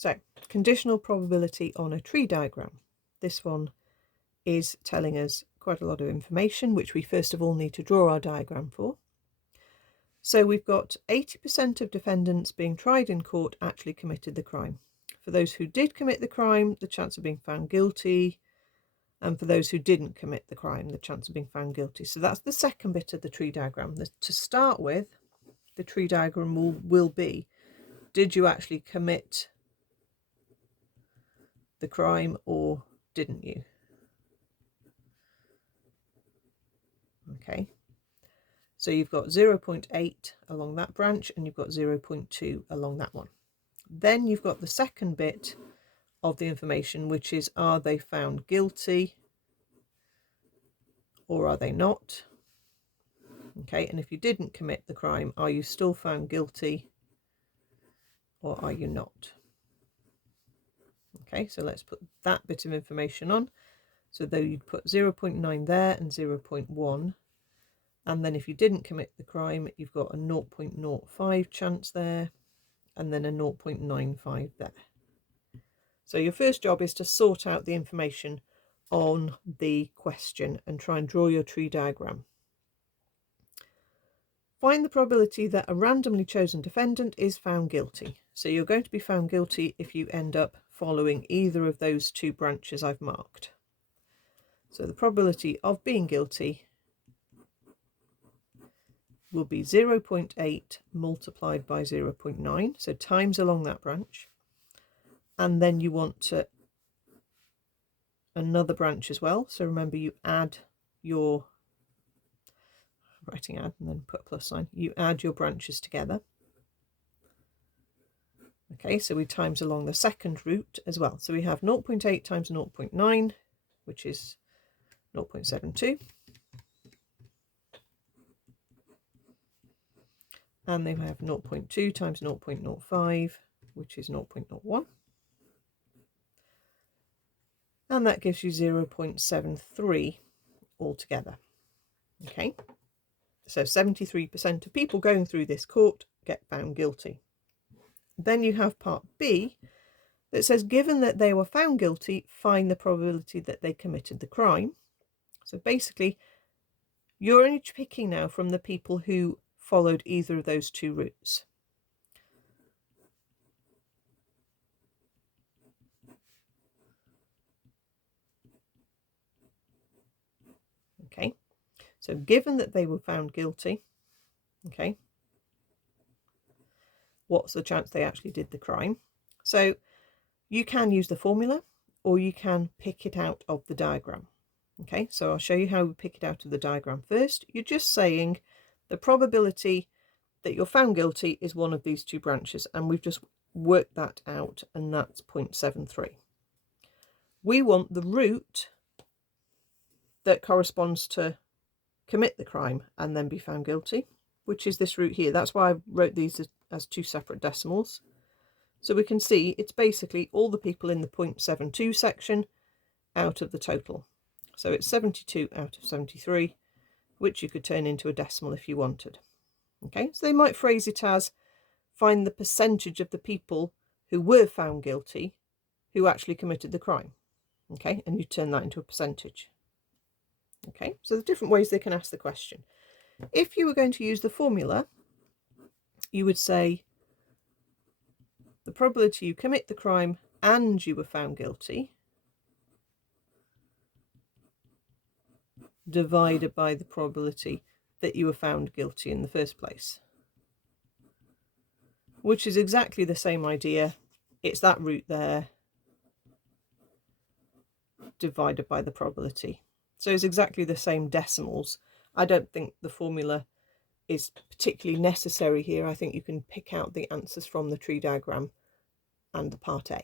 So, conditional probability on a tree diagram. This one is telling us quite a lot of information, which we first of all need to draw our diagram for. So we've got 80% of defendants being tried in court actually committed the crime. For those who did commit the crime, the chance of being found guilty, and for those who didn't commit the crime, the chance of being found guilty. So that's the second bit of the tree diagram. To start with, the tree diagram will be, did you actually commit the crime or didn't you? Okay, so you've got 0.8 along that branch and you've got 0.2 along that one. Then you've got the second bit of the information, which is, are they found guilty or are they not? Okay, and if you didn't commit the crime, are you still found guilty or are you not? Okay, so let's put that bit of information on. So though you'd put 0.9 there and 0.1, and then if you didn't commit the crime, you've got a 0.05 chance there, and then a 0.95 there. So your first job is to sort out the information on the question and try and draw your tree diagram. Find the probability that a randomly chosen defendant is found guilty. So you're going to be found guilty if you end up following either of those two branches I've marked. So the probability of being guilty will be 0.8 multiplied by 0.9, so times along that branch. And then you want another branch as well. So remember, you add your, writing add and then put a plus sign, you add your branches together. Okay, so we times along the second root as well. So we have 0.8 times 0.9, which is 0.72. And then we have 0.2 times 0.05, which is 0.01. And that gives you 0.73 altogether. Okay, so 73% of people going through this court get found guilty. Then you have part B that says, given that they were found guilty, find the probability that they committed the crime. So basically, you're only picking now from the people who followed either of those two routes. Okay, so given that they were found guilty, okay, what's the chance they actually did the crime? So you can use the formula or you can pick it out of the diagram. Okay, so I'll show you how we pick it out of the diagram first. You're just saying the probability that you're found guilty is one of these two branches, and we've just worked that out, and that's 0.73. We want the root that corresponds to commit the crime and then be found guilty, which is this root here. That's why I wrote these as two separate decimals. So we can see it's basically all the people in the 0.72 section out of the total. So it's 72 out of 73, which you could turn into a decimal if you wanted. Okay, so they might phrase it as, find the percentage of the people who were found guilty who actually committed the crime. Okay, and you turn that into a percentage. Okay, so there's different ways they can ask the question. If you were going to use the formula, you would say the probability you commit the crime and you were found guilty divided by the probability that you were found guilty in the first place, which is exactly the same idea. It's that root there divided by the probability. So it's exactly the same decimals. I don't think the formula is particularly necessary here. I think you can pick out the answers from the tree diagram and the part A.